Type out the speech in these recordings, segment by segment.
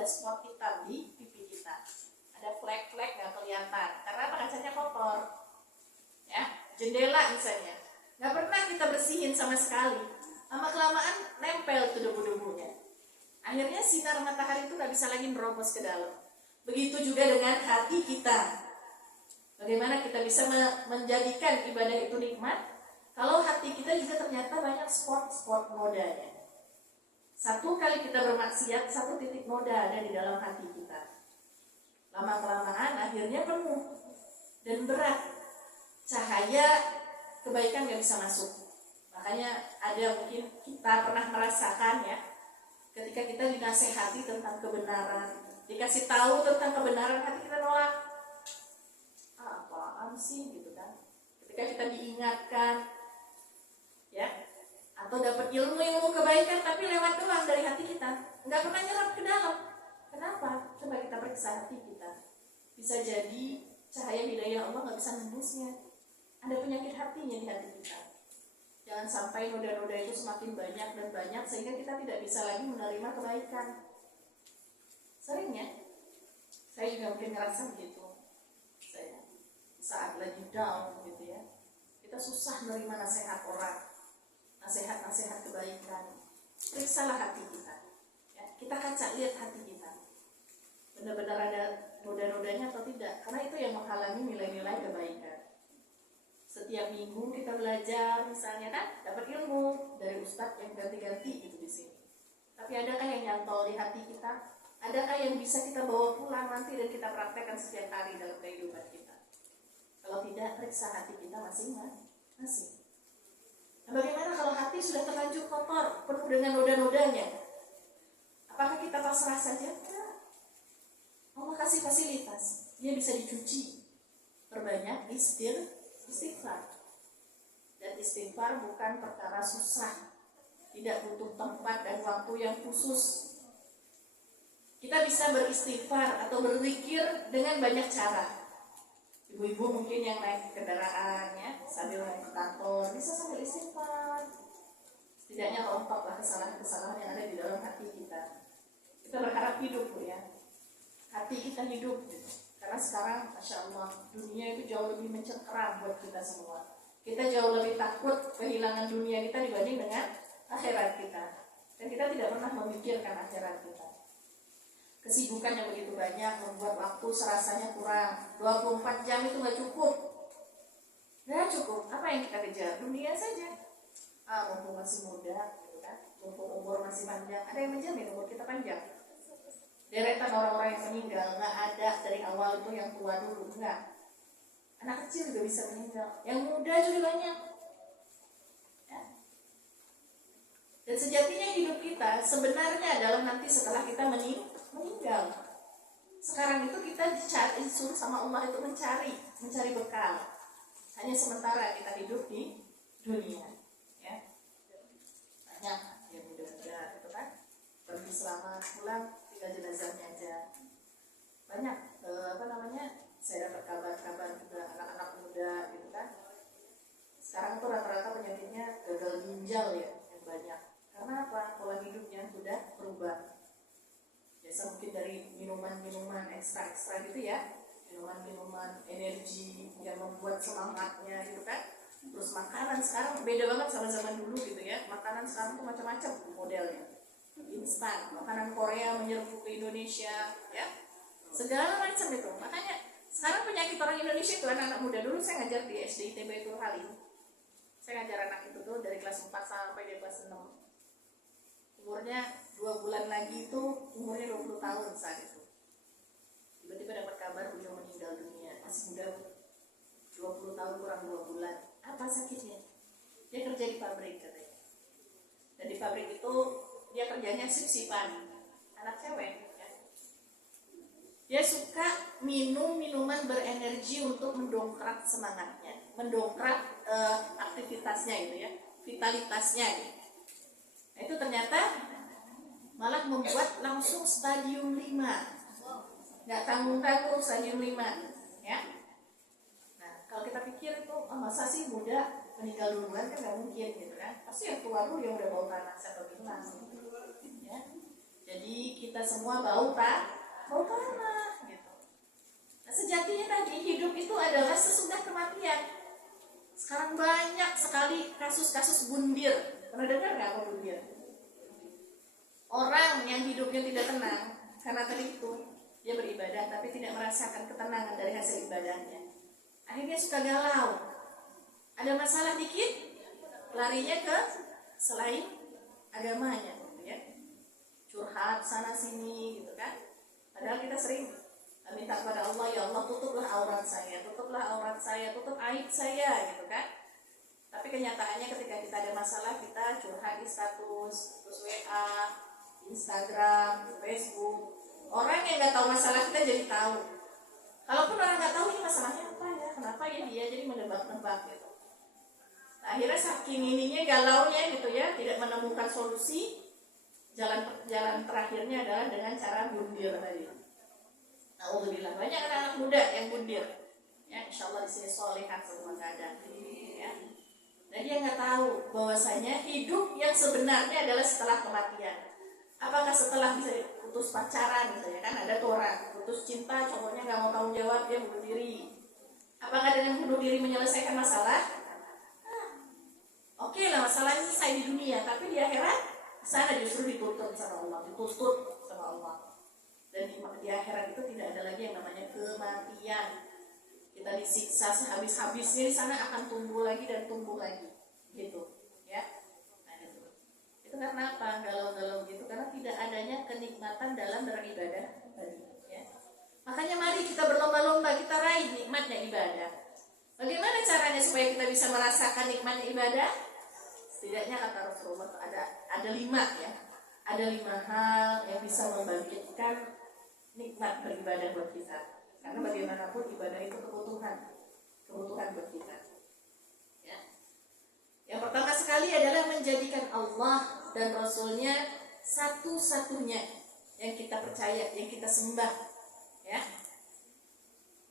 ada spot hitam di pipi kita, ada flek-flek nggak kelihatan karena apa? Kacanya kotor. Ya, jendela misalnya nggak pernah kita bersihin sama sekali, lama kelamaan nempel tuh debu-debunya. Akhirnya sinar matahari itu nggak bisa lagi merobos ke dalam. Begitu juga dengan hati kita. Bagaimana kita bisa menjadikan ibadah itu nikmat kalau hati kita juga ternyata banyak spot-spot nodanya. Satu kali kita bermaksiat, satu titik noda ada di dalam hati kita. Lama kelamaan akhirnya penuh dan berat, cahaya kebaikan gak bisa masuk. Makanya ada mungkin kita pernah merasakan ya, ketika kita dinasehati tentang kebenaran, dikasih tahu tentang kebenaran, hati kita nolak. Apaan sih gitu kan. Ketika kita diingatkan ya, atau dapat ilmu kebaikan tapi lewat doang dari hati kita, nggak pernah nyerap ke dalam. Kenapa? Coba kita periksa hati kita. Bisa jadi cahaya hidayah Allah nggak bisa nembusnya. Ada penyakit hatinya di hati kita. Jangan sampai noda-noda itu semakin banyak dan banyak sehingga kita tidak bisa lagi menerima kebaikan. Seringnya saya juga mungkin ngerasa begitu. Saya saat lagi down gitu ya, kita susah menerima nasihat orang, nasihat-nasihat kebaikan. Periksalah hati kita ya, kita kaca, lihat hati kita benar-benar ada noda-nodanya atau tidak, karena itu yang menghalangi nilai-nilai kebaikan. Setiap minggu kita belajar misalnya kan, dapat ilmu dari ustadz yang ganti-ganti gitu di sini. Tapi adakah yang nyantol di hati kita? Adakah yang bisa kita bawa pulang nanti dan kita praktekkan setiap hari dalam kehidupan kita? Kalau tidak, periksa hati kita masing-masing. Nah, bagaimana kalau hati sudah terlanjur kotor, penuh dengan noda-nodanya? Apakah kita pasrah saja? Tidak. Allah kasih fasilitas, dia bisa dicuci. Perbanyak istighfar. Dan istighfar bukan perkara susah, tidak butuh tempat dan waktu yang khusus. Kita bisa beristighfar atau berzikir dengan banyak cara. Ibu-ibu mungkin yang naik kendaraan ya, sambil naik ke kantor bisa sambil istighfar. Setidaknya rontoklah kesalahan-kesalahan yang ada di dalam hati kita. Kita berharap hidup Bu ya, hati kita hidup gitu. Karena sekarang Masya Allah dunia itu jauh lebih mencengkeram buat kita semua. Kita jauh lebih takut kehilangan dunia kita dibanding dengan akhirat kita. Dan kita tidak pernah memikirkan akhirat kita. Kesibukan yang begitu banyak membuat waktu serasanya kurang. 24 jam itu gak cukup. Gak cukup. Apa yang kita kejar? Dunia saja. Mumpung masih muda gitu kan? Mumpung umur masih panjang. Ada yang menjamin umur kita panjang? Deretan orang-orang yang meninggal gak ada dari awal itu yang tua dulu. Enggak. Anak kecil juga bisa meninggal. Yang muda juga banyak ya. Dan sejatinya hidup kita sebenarnya adalah nanti setelah kita meninggal. Sekarang itu kita disuruh sama Allah itu mencari bekal. Hanya sementara kita hidup di dunia ya. Banyak yang muda-muda itu kan pergi selamat, pulang tinggal jenazahnya aja. Banyak saya dapat kabar-kabar juga anak-anak muda gitu kan. Sekarang tuh rata-rata penyakitnya gagal ginjal ya yang banyak. Karena apa? Pola hidupnya sudah berubah. Biasa mungkin dari minuman-minuman ekstra gitu ya, minuman-minuman energi yang membuat semangatnya gitu kan. Terus makanan sekarang beda banget sama zaman dulu gitu ya. Makanan sekarang tuh macam-macam modelnya, instan, makanan Korea menyerbu ke Indonesia ya, segala macam itu. Makanya sekarang penyakit orang Indonesia itu anak-anak muda. Dulu saya ngajar di SD ITB itu Halim, saya ngajar anak itu tuh dari kelas 4 sampai di kelas 6. Umurnya 2 bulan lagi itu umurnya 20 tahun saat itu. Tiba-tiba dapat kabar beliau meninggal dunia, masih muda, 20 tahun kurang 2 bulan. Apa sakitnya? Dia kerja di pabrik katanya. Dan di pabrik itu dia kerjanya sip-sipan, anak cewek ya. Dia suka minum minuman berenergi untuk mendongkrak semangatnya, mendongkrak aktivitasnya itu ya, vitalitasnya gitu. Nah, itu ternyata malah membuat langsung stadium 5. Nggak tanggung-tanggung stadium 5 ya. Nah, kalau kita pikir itu masa sih muda meninggal duluan, kan nggak mungkin gitu kan. Pasti yang tua dulu yang udah bau tanah atau bilang ya. Jadi kita semua bau tanah gitu. Nah, sejatinya tadi hidup itu adalah sesudah kematian. Sekarang banyak sekali kasus-kasus bundir. Pernah dengar nggak apa bundir? Orang yang hidupnya tidak tenang karena tadi itu dia beribadah tapi tidak merasakan ketenangan dari hasil ibadahnya. Akhirnya suka galau. Ada masalah dikit, larinya ke selain agamanya, gitu ya. Curhat sana sini, gitu kan. Padahal kita sering minta kepada Allah, ya Allah tutuplah aurat saya, tutup aib saya, gitu kan. Tapi kenyataannya ketika kita ada masalah, kita curhat di status, terus WA, Instagram, Facebook. Orang yang nggak tahu masalah kita jadi tahu. Kalaupun orang nggak tahu ini masalahnya apa ya, kenapa ya dia jadi menebak-nebak gitu. Nah, akhirnya saking ininya galaunya gitu ya, tidak menemukan solusi. Jalan terakhirnya adalah dengan cara bundir tadi. Alhamdulillah banyak anak-anak muda yang bundir. Ya, insya Allah di sini solehan semua keadaan. Ya. Dan dia nggak tahu bahwasanya hidup yang sebenarnya adalah setelah kematian. Apakah setelah bisa putus pacaran, misalnya kan ada tuh orang putus cinta, cowoknya nggak mau tanggung jawab, dia bunuh diri. Apakah dengan bunuh diri menyelesaikan masalah? Oke lah, masalahnya selesai di dunia, tapi di akhirat sana justru ditutup sama Allah, ditutup sama Allah. Dan di akhirat itu tidak ada lagi yang namanya kematian. Kita disiksa sehabis-habisnya di sana akan tumbuh lagi dan tumbuh lagi, gitu, ya. Nah, itu karena apa? Galau-galau gitu karena tidak adanya kenikmatan dalam beribadah tadi, ya. Makanya mari kita berlomba-lomba, kita raih nikmatnya ibadah. Bagaimana caranya supaya kita bisa merasakan nikmatnya ibadah? Setidaknya kata Rasulullah ada 5 ya. Ada 5 hal yang bisa membangkitkan nikmat beribadah buat kita. Karena bagaimanapun ibadah itu kebutuhan buat kita. Ya. Yang pertama sekali adalah menjadikan Allah dan Rasulnya satu-satunya yang kita percaya, yang kita sembah. Ya.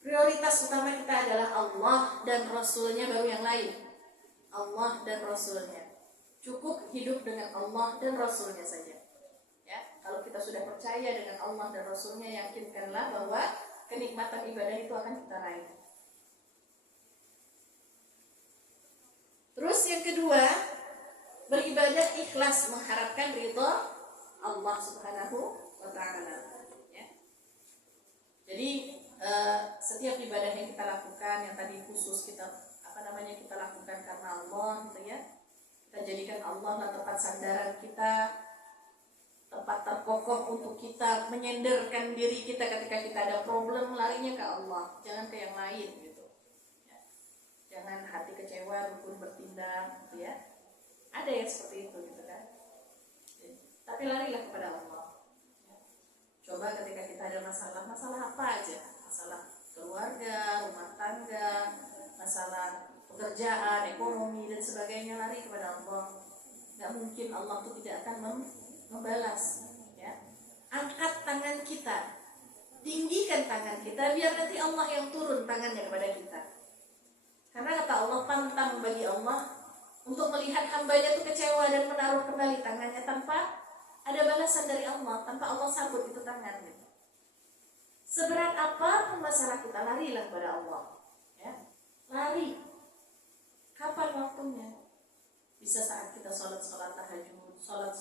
Prioritas utama kita adalah Allah dan Rasulnya, baru yang lain. Allah dan Rasulnya. Cukup hidup dengan Allah dan Rasulnya saja. Ya, kalau kita sudah percaya dengan Allah dan Rasulnya, yakinkanlah bahwa kenikmatan ibadah itu akan kita raih. Terus yang kedua, beribadah ikhlas, mengharapkan ridha Allah Subhanahu wa Ta'ala. Ya. Jadi setiap ibadah yang kita lakukan, yang tadi khusus kita kita lakukan karena Allah, gitu ya. Kita jadikan Allah lah tempat sandaran kita, tempat terkokoh untuk kita menyenderkan diri kita ketika kita ada problem, larinya ke Allah, jangan ke yang lain gitu. Ya. Jangan hati kecewa rukun bertindak, gitu ya. Ada yang seperti itu gitu kan. Ya. Tapi larilah kepada Allah. Ya. Coba ketika kita ada masalah apa aja, masalah keluarga, rumah tangga, masalah pekerjaan, ekonomi dan sebagainya, lari kepada Allah. Gak mungkin Allah itu tidak akan membalas, ya. Angkat tangan kita, tinggikan tangan kita, biar nanti Allah yang turun tangannya kepada kita. Karena kata Allah, pantang bagi Allah untuk melihat hambanya itu kecewa dan menaruh kembali tangannya tanpa ada balasan dari Allah, tanpa Allah sambut itu tangan. Gitu. Seberat apa masalah kita, larilah kepada Allah, ya. Lari. Kapan waktunya? Bisa saat kita sholat tahajud, sholat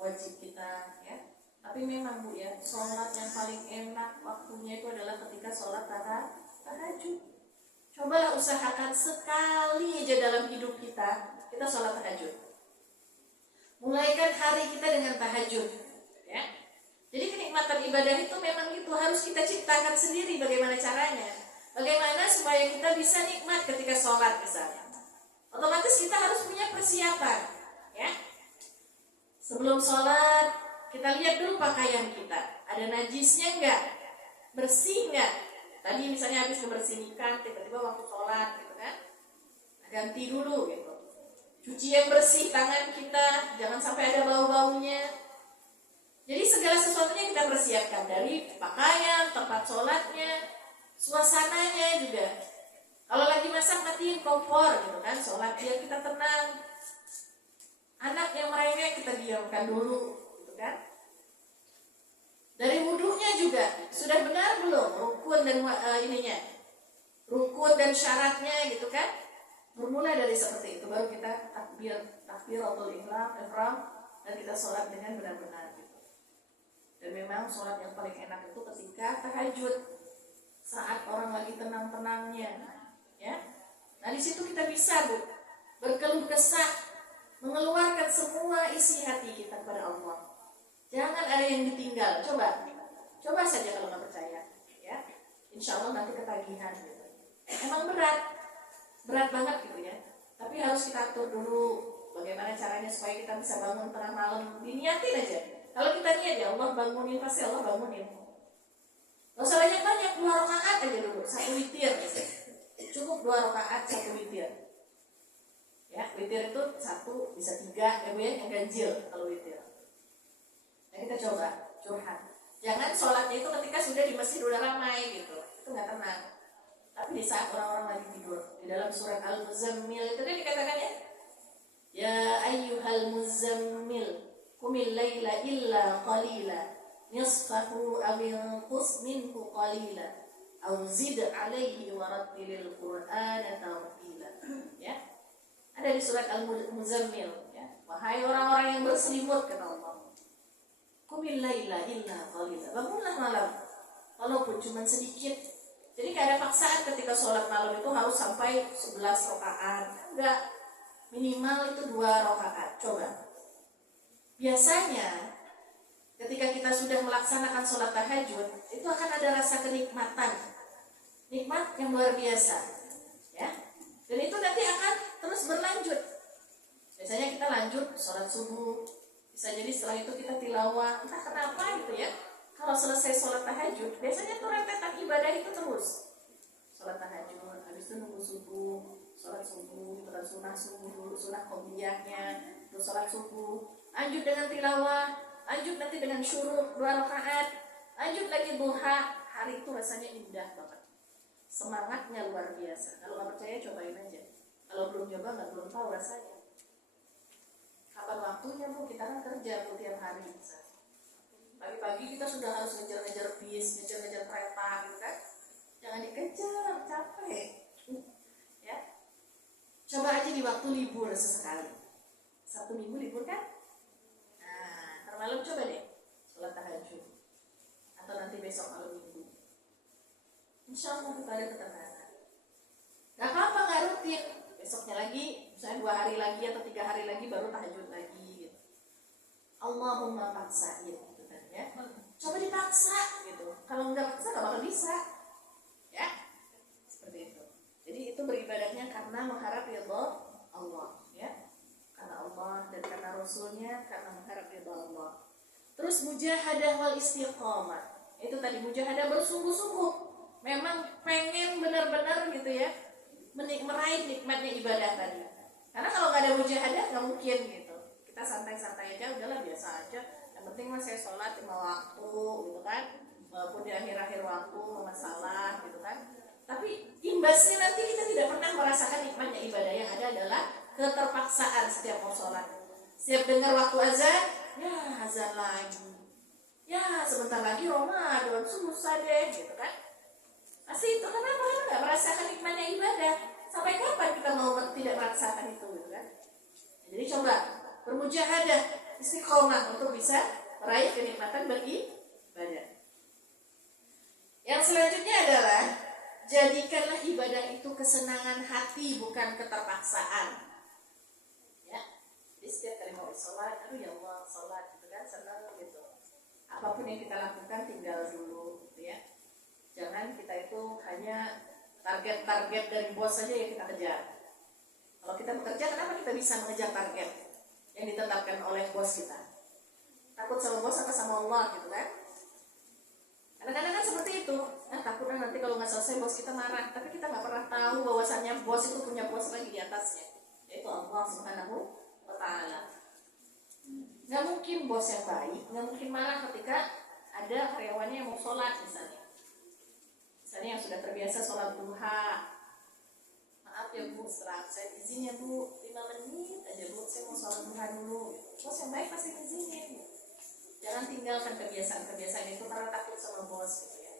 wajib kita, ya. Tapi memang Bu ya, sholat yang paling enak waktunya itu adalah ketika sholat tahajud. Cobalah usahakan sekali aja dalam hidup kita sholat tahajud. Mulaikan hari kita dengan tahajud, ya. Jadi kenikmatan ibadah itu memang itu harus kita ciptakan sendiri. Bagaimana caranya? Bagaimana supaya kita bisa nikmat ketika sholat misalnya? Otomatis kita harus punya persiapan, ya. Sebelum sholat kita lihat dulu pakaian kita, ada najisnya enggak, bersih enggak. Tadi misalnya habis kebersihan, tiba-tiba waktu sholat gitu kan, ganti dulu gitu. Cuci yang bersih tangan kita, jangan sampai ada bau-baunya. Jadi segala sesuatunya kita persiapkan, dari pakaian, tempat sholatnya, suasananya juga. Kalau lagi masak matiin kompor gitu kan, sholat biar kita tenang. Anak yang merengek kita diamkan dulu gitu kan. juga sudah benar belum rukun dan rukun dan syaratnya gitu kan. Bermula dari seperti itu baru kita takbiratul ihram dan kita sholat dengan benar-benar gitu. Dan memang sholat yang paling enak itu ketika tahajud, saat orang lagi tenang-tenangnya, ya. Nah di situ kita bisa berkeluh kesah, mengeluarkan semua isi hati kita kepada Allah. Jangan ada yang ditinggal. Coba saja kalau nggak percaya, ya. Insya Allah nanti ketagihan gitu. Emang berat banget gitu ya. Tapi harus kita atur dulu bagaimana caranya supaya kita bisa bangun tengah malam. Diniatin aja. Kalau kita niat ya Allah bangunin, pasti Allah bangunin. Gak usah banyak-banyak, 2 rakaat aja dulu, 1 witir. Cukup 2 rakaat 1 witir. Ya, witir itu 1 bisa 3, yang ganjil kalau witir. Nah kita coba curhat. Jangan sholatnya itu ketika sudah di masjid udah ramai gitu, itu nggak tenang. Tapi di saat orang-orang lagi tidur, di dalam surat Al-Muzammil itu kan dikatakan ya ayyuhal muzammil qumil laila illa qalila nisfahu aw inqus minhu qalila aw zid alaihi warattilil qur'ana tartila. Ya. Ada di surat Al-Muzammil, ya. Wahai orang-orang yang berselimut, kata Allah, qumil laila illa qalila, bangunlah malam walaupun cuma sedikit. Jadi gak ada paksaan ketika sholat malam itu harus sampai 11 rakaat. Enggak, minimal itu 2 rakaat. Coba. Biasanya ketika kita sudah melaksanakan sholat tahajud, itu akan ada rasa kenikmatan, nikmat yang luar biasa, ya. Dan itu nanti akan terus berlanjut. Biasanya kita lanjut sholat subuh, bisa jadi setelah itu kita tilawah, entah kenapa gitu ya. Kalau selesai sholat tahajud, biasanya tuh rentetan ibadah itu terus. Sholat tahajud, habis itu nunggu subuh, sholat subuh, itu kan sunah subuh dulu, sunah qobliyahnya, terus sholat subuh, lanjut dengan tilawah, lanjut nanti dengan syuruk 2 rakaat, lanjut lagi duha. Hari itu rasanya indah banget, semangatnya luar biasa. Kalau nggak percaya cobain aja. Kalau belum coba belum tahu rasanya. Kapan waktunya kita kan kerja tiap hari. Pagi-pagi kita sudah harus ngejar-ngejar bis, ngejar-ngejar kereta gitu kan. Jangan dikejar, capek. Ya. Coba aja di waktu libur sesekali. Sabtu Minggu libur kan? Nah, ntar malam coba deh sholat tahajud. Atau nanti besok malam Minggu. Insya Allah kita ada ketenangan. Gak apa-apa, gak rutin. Besoknya lagi, misalnya 2 hari lagi atau 3 hari lagi baru tahajud lagi gitu. Allahumma paksain gitu kan ya. Coba dipaksa gitu. Kalau nggak paksa nggak bakal bisa. Ya. Seperti itu. Jadi itu beribadahnya karena mengharap ridha Allah, ya. Karena Allah dan karena Rasulnya, karena mengharap ridha Allah. Terus mujahadah wal istiqamah. Itu tadi mujahadah bersungguh-sungguh. Memang pengen benar-benar gitu ya meraih nikmatnya ibadah tadi. Karena kalau nggak ada mujahadah nggak mungkin gitu. Kita santai-santai aja, udahlah biasa aja. Yang penting mah saya sholat 5 waktu gitu kan. Walaupun di akhir-akhir waktu masalah gitu kan. Tapi imbasnya nanti kita tidak pernah merasakan nikmatnya ibadah. Yang ada adalah keterpaksaan setiap mau sholat. Setiap dengar waktu azan, ya azan lagi. Ya sebentar lagi Ramadan, susah deh gitu kan. Pasti itu kenapa kita nggak merasakan nikmatnya ibadah? Sampai kapan kita mau tidak merasakan itu gitu kan? Jadi coba bermujahadah, istiqomah untuk bisa meraih kenikmatan beribadah. Yang selanjutnya adalah jadikanlah ibadah itu kesenangan hati, bukan keterpaksaan. Ya, jadi setiap kali mau sholat, aduh ya Allah sholat gitu kan senang gitu. Apapun yang kita lakukan tinggal dulu gitu ya. Jangan kita itu hanya target-target dari bos saja yang kita kejar. Kalau kita bekerja, kenapa kita bisa mengejar target yang ditetapkan oleh bos kita? Takut sama bos apa sama Allah gitu kan? Kadang-kadang kan seperti itu. Takutnya nanti kalau nggak selesai bos kita marah. Tapi kita nggak pernah tahu bahwasannya bos itu punya bos lagi di atasnya, yaitu Allah Subhanahu wa Ta'ala. Nggak mungkin bos yang baik nggak mungkin marah ketika ada karyawannya yang mau sholat misalnya. Misalnya yang sudah terbiasa sholat duha, maaf ya bu, setelah saya izin ya bu, 5 menit aja bu, saya mau sholat duha dulu. Bos yang baik pasti izinin. Jangan tinggalkan kebiasaan-kebiasaan itu karena takut sama bos gitu ya.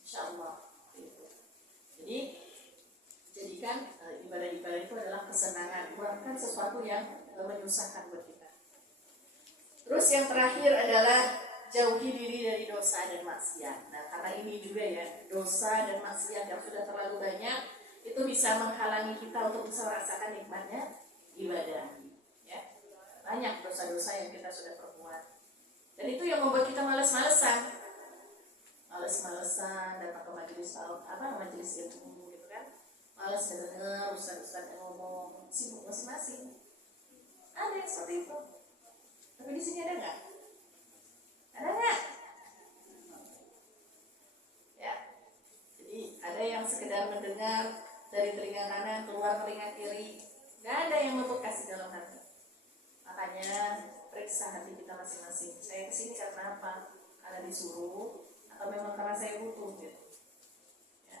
Insya Allah gitu. Jadi jadikan ibadah-ibadah itu adalah kesenangan, bukan sesuatu yang menyusahkan buat kita. Terus yang terakhir adalah jauhi diri dari dosa dan maksiat. Nah, karena ini juga ya, dosa dan maksiat yang sudah terlalu banyak itu bisa menghalangi kita untuk bisa merasakan nikmatnya ibadah. Ya, banyak dosa-dosa yang kita sudah perbuat. Dan itu yang membuat kita males-malesan datang ke majelis ilmu gitu kan. Malas dengar ustaz-ustaz yang ngomong, sibuk masing-masing. Ada yang seperti itu. Tapi di sini ada nggak? Ada nggak? Ya. Jadi ada yang sekedar mendengar dari telinga kanan keluar telinga kiri. Nggak ada yang membekas di dalam hati. Makanya periksa hati kita masing-masing. Saya kesini karena apa? Karena disuruh atau memang karena saya butuh gitu. Ya.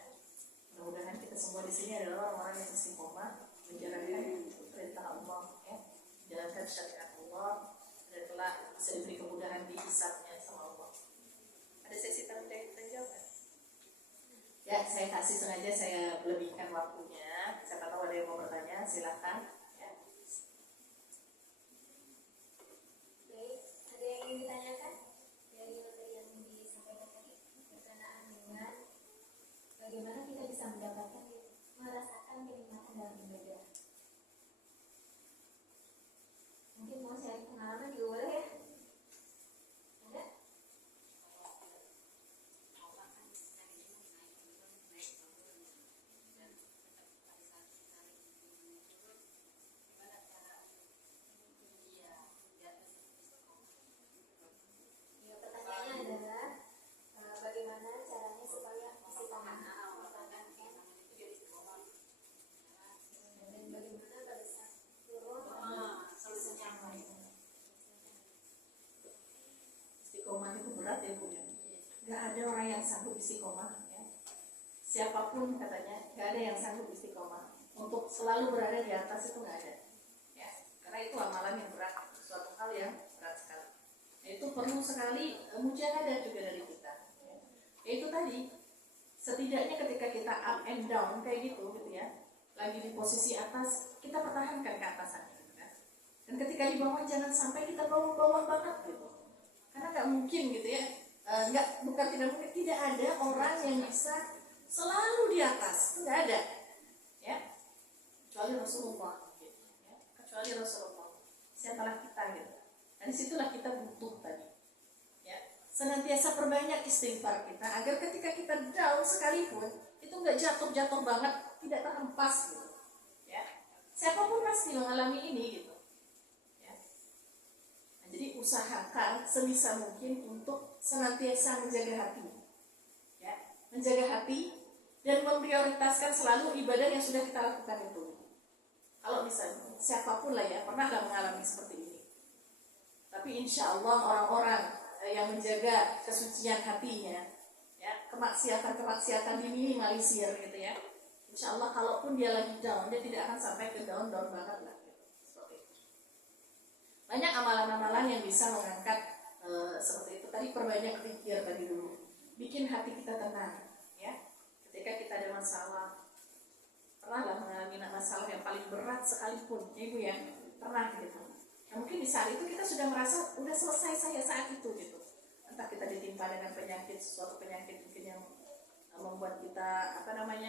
Mudah-mudahan kita semua di sini adalah orang-orang yang istiqomah menjalankan perintah Allah, ya. Menjalankan syariat Allah. Dan telah bisa diberi kemudahan di hisabnya sama Allah. Ada sesi tanya jawab? Ya, saya kasih sengaja saya lebihkan waktunya. Siapa tahu ada yang mau bertanya, silakan. Ya. Baik, ada yang ingin ditanyakan dari materi yang disampaikan tadi berkenaan dengan bagaimana kita bisa merasakan kenikmatan dalam ibadah. Mungkin mau sharing pengalaman juga boleh ya? Ada? Ya, pertanyaannya adalah bagaimana caranya supaya istiqomah dan bagaimana pada saat turun Istiqomah itu berat ya Bu. Gak ada orang yang sanggup istiqomah ya. Siapapun katanya gak ada yang sanggup istiqomah. Untuk selalu berada di atas itu gak ada ya. Karena itu amalan yang berat, suatu hal yang berat sekali. Itu perlu sekali mujahadah juga dari kita ya. Itu tadi setidaknya ketika kita up and down kayak gitu ya, lagi di posisi atas kita pertahankan keatasan gitu kan. Dan ketika di bawah jangan sampai kita bawah-bawah banget gitu. Karena nggak mungkin gitu ya, tidak ada orang yang bisa selalu di atas, nggak ada, ya, kecuali Rasulullah, gitu, ya. Kecuali Rasulullah. Siapalah kita gitu. Dan disitulah kita butuh tadi, ya. Senantiasa perbanyak istighfar kita agar ketika kita down sekalipun itu nggak jatuh banget, tidak terhempas gitu, ya. Siapapun pasti mengalami ini gitu. Jadi usahakan sebisa mungkin untuk senantiasa menjaga hati, ya, menjaga hati dan memprioritaskan selalu ibadah yang sudah kita lakukan itu. Kalau misalnya siapapun lah ya pernahlah mengalami seperti ini. Tapi insya Allah orang-orang yang menjaga kesucian hatinya, ya, kemaksiatan diminimalisir gitu ya. Insya Allah kalaupun dia lagi down, dia tidak akan sampai ke down banget lah. Banyak amalan-amalan yang bisa mengangkat seperti itu. Tadi perbanyak zikir tadi dulu, bikin hati kita tenang ya. Ketika kita ada masalah, pernahlah mengalami masalah yang paling berat sekalipun ya Ibu ya, pernah gitu. Nah, mungkin di saat itu kita sudah merasa udah selesai saya saat itu gitu. Entah kita ditimpa dengan suatu penyakit mungkin yang membuat kita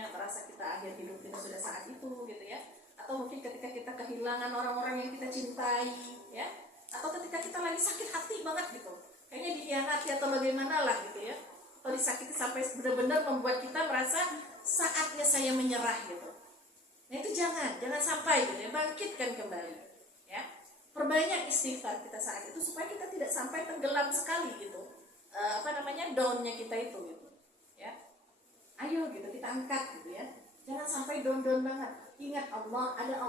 merasa kita akhir hidup kita sudah saat itu gitu ya. Atau mungkin ketika kita kehilangan orang-orang yang kita cintai ya, atau ketika kita lagi sakit hati banget gitu, kayaknya dikhianati atau bagaimana lah gitu ya, atau disakiti sampai benar-benar membuat kita merasa saatnya saya menyerah gitu. Nah itu jangan sampai gitu ya, bangkitkan kembali ya, perbanyak istighfar kita saat itu supaya kita tidak sampai tenggelam sekali gitu, downnya kita itu gitu ya. Ayo gitu kita angkat gitu ya, jangan sampai down banget. Ingat Allah, ada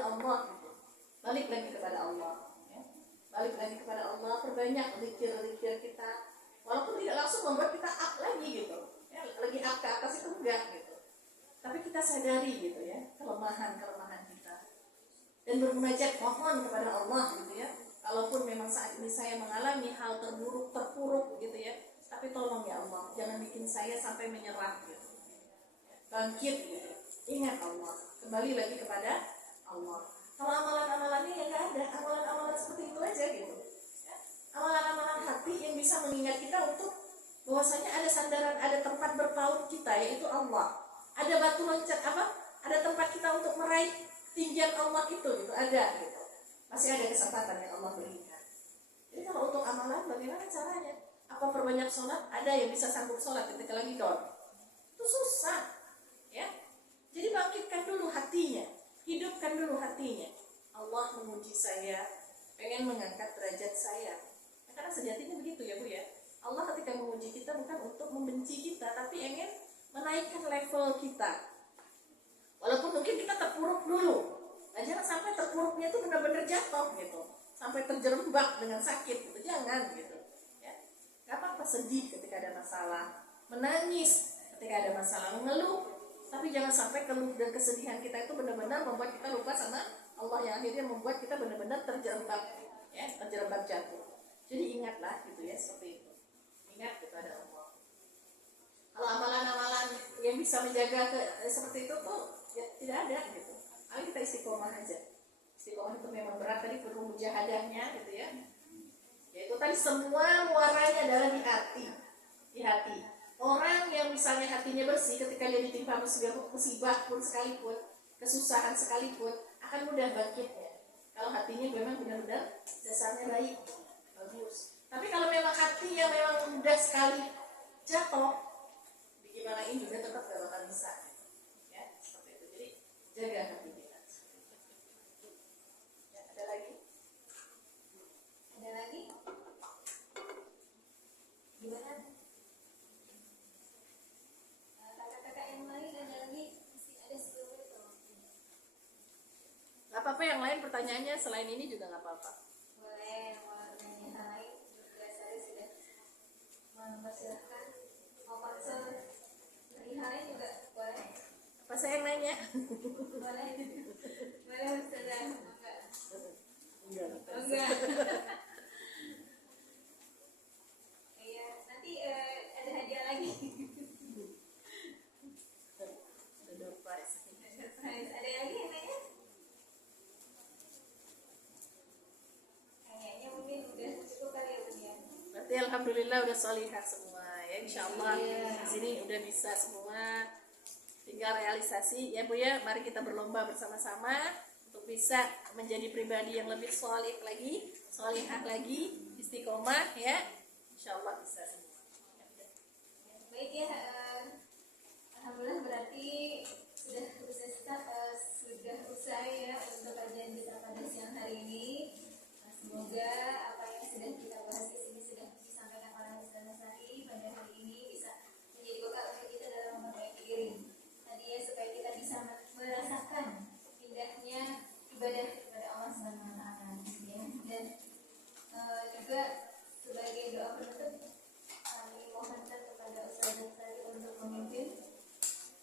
Allah gitu. Balik lagi kepada Allah ya. Balik lagi kepada Allah, perbanyak zikir kita. Walaupun tidak langsung membuat kita up lagi gitu ya, lagi up ke atas itu enggak gitu. Tapi kita sadari gitu ya, kelemahan kita. Dan bermunajat mohon kepada Allah gitu ya. Kalaupun memang saat ini saya mengalami hal terpuruk gitu ya, tapi tolong ya Allah, jangan bikin saya sampai menyerah gitu. Bangkit gitu. Ingat Allah, kembali lagi kepada Allah. Kalau amalan-amalannya ya nggak ada, amalan-amalan seperti itu aja gitu. Ya. Amalan-amalan hati yang bisa mengingat kita untuk bahwasanya ada sandaran, ada tempat berpaut kita, yaitu Allah. Ada batu loncat ada tempat kita untuk meraih tinggian Allah itu gitu, ada gitu. Masih ada kesempatan yang Allah berikan. Jadi kalau untuk amalan bagaimana caranya? Apa perbanyak sholat? Ada yang bisa sanggup sholat ketika lagi down. Itu susah, ya. Jadi bangkitkan dulu hatinya, hidupkan dulu hatinya. Allah menguji saya, pengen mengangkat derajat saya. Ya, karena sejatinya begitu ya Bu ya. Allah ketika menguji kita bukan untuk membenci kita, tapi ingin menaikkan level kita. Walaupun mungkin kita terpuruk dulu, nah jangan sampai terpuruknya itu benar-benar jatuh gitu, sampai terjerembab dengan sakit gitu, jangan gitu. Ya, nggak apa-apa sedih ketika ada masalah, menangis ketika ada masalah, mengeluh, tapi jangan sampai keluh dan kesedihan kita itu benar-benar membuat kita lupa sama Allah, yang akhirnya membuat kita benar-benar terjerembab, ya, terjerembab jatuh. Jadi ingatlah gitu ya, seperti itu. Ingat kepada Allah. Kalau amalan-amalan yang bisa menjaga seperti itu tuh ya tidak ada gitu. Ayo kita istiqomah aja. Istiqomah itu memang berat, tadi perlu mujahadahnya gitu ya. Yaitu tadi semua muaranya adalah di hati. Di hati. Orang yang misalnya hatinya bersih ketika dia ditimpa musibah pun sekalipun, kesusahan sekalipun, akan mudah bangkitnya. Kalau hatinya memang benar-benar dasarnya baik, bagus. Tapi kalau memang hati yang memang mudah sekali jatuh, gimanain juga tetap gak bakal bisa. Ya, seperti itu. Jadi jaga hati kita. Ya, ada lagi? Ada lagi? Gimana? Kakak-kakak yang lain ada lagi? Masih ada 10 menit loh. Gak apa-apa, yang lain pertanyaannya selain ini juga gak apa-apa. Boleh, mau nanya hal lain juga saya sudah mempersilahkan. Mau konsul dari hal lain juga boleh. Apa saya yang nanya? Boleh. Boleh Ustazah. Enggak. Enggak. Iya, nanti ada hadiah lagi. Ada door prize. Ada lagi yang nanya? Kayaknya mungkin udah cukup kali ya Bu ya. Berarti alhamdulillah udah solihah semua ya, insyaallah. Di sini udah bisa semua, tinggal realisasi ya Bu ya. Mari kita berlomba bersama-sama untuk bisa menjadi pribadi yang lebih solih lagi, solihah lagi, istiqomah ya, insyaallah bisa semua. Baik ya, alhamdulillah berarti sudah usai ya untuk kajian kita pada siang hari ini. Semoga apa yang sudah kita bahas di sini sudah disampaikan oleh Ustazah Sari pada hari ini bisa menjadi bekal untuk kita dalam memperbaiki diri. Tadi ya, supaya kita bisa merasakan indahnya ibadah kepada Allah Subhanahu wa taala ya. Dan juga sebagai doa penutup kami mohonkan kepada Ustazah Sari untuk memimpin.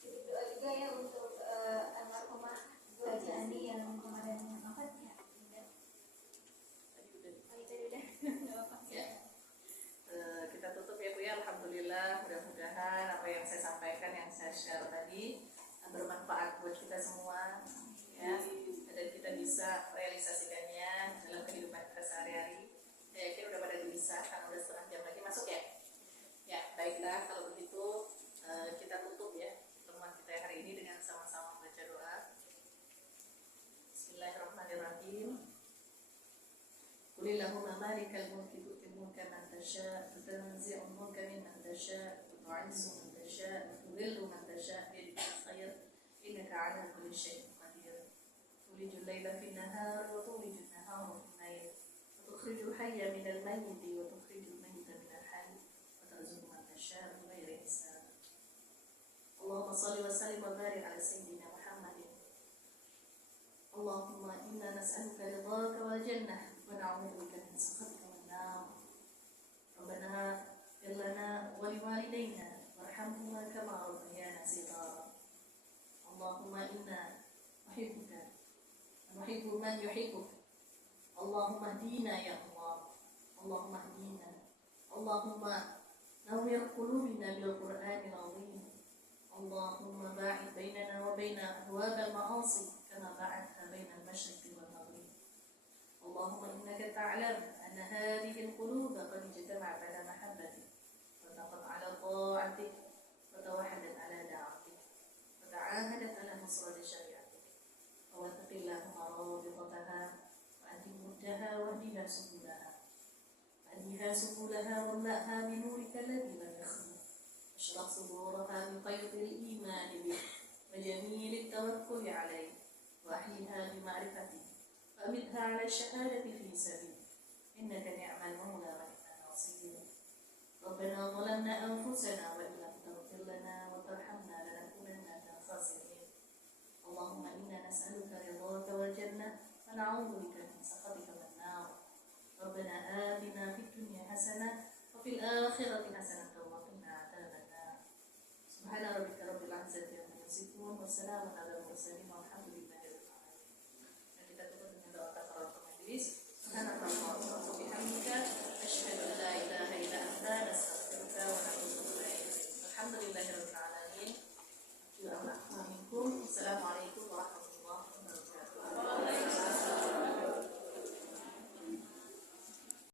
Doa juga ya untuk almarhumah Bu Haji Andi yang kemarin wafat ya. Kita tutup ya Bu ya. Alhamdulillah, mudah-mudahan apa yang saya sampaikan, yang saya share tadi bermanfaat buat kita semua ya, dan kita bisa realisasikannya dalam kehidupan kita sehari-hari. Saya yakin udah pada bisa, karena udah setengah jam lagi masuk ya. Ya baiklah, kalau begitu kita tutup ya pertemuan kita hari ini dengan sama-sama membaca doa. Bismillahirrahmanirrahim. Qulillahumma malikal mulki tu'til mulka man tasha' wa tanzi'ul mulka mimman tasha' wa tu'izzu man tasha' wa tudhillu man tasha' biyadikal khair innaka 'ala kulli syai'in qadir. Tulijul laila fin nahar wa tulijul nahara fil lail wa tukhrijul hayya minal mayyiti wa tukhrijul mayyita minal hayy wa tarzuqu man tasha' bighairi hisab. Allahumma shalli wa sallim wa barik 'ala sayyidina Muhammadin. Allahumma inna nas'aluka ridhaka wal jannah ونعوذ بك من سخطك والنار. ربنا اغفر لنا ولوالدينا وارحمهما كما ربيانا صغارا. اللهم إنا نحبك ونحب من يحبك. اللهم اهدينا يا الله، اللهم اهدينا، اللهم نور قلوبنا بالقرآن العظيم، اللهم باعد بيننا وبين أبواب المعاصي كما باعدت بين المشرق والمغرب. اللهم إنك تعلم أن هذه القلوب قد اجتمعت على محبتك واتفقت على طاعتك وتوحدت على دعوتك وتعاهدت على نصرة شريعتك، فوثق اللهم رابطتها وأدم ودها واهدها سبلها، أهدها سبلها واملأها بنورك الذي لم يخلو، اشرح صدورها بقيد الإيمان بك وجميل التوكل عليك، وأحيها بمعرفتك وأمتها على الشهادة في سبيلك، إنك نعم المولى ونعم النصير. ربنا ظلمنا أنفسنا وإن لم تغفر لنا وترحمنا لنكونن من الخاسرين. اللهم إنا نسألك رضاك والجنة ونعوذ بك من سخطك والنار. ربنا آتنا في الدنيا حسنة وفي الآخرة حسنة وقنا عذاب النار. سبحان ربك رب العزة عما يصفون وسلام على المرسلين والحمد لله رب العالمين. Dan kita tutup dengan doa kafaratul majelis. Subhanallah.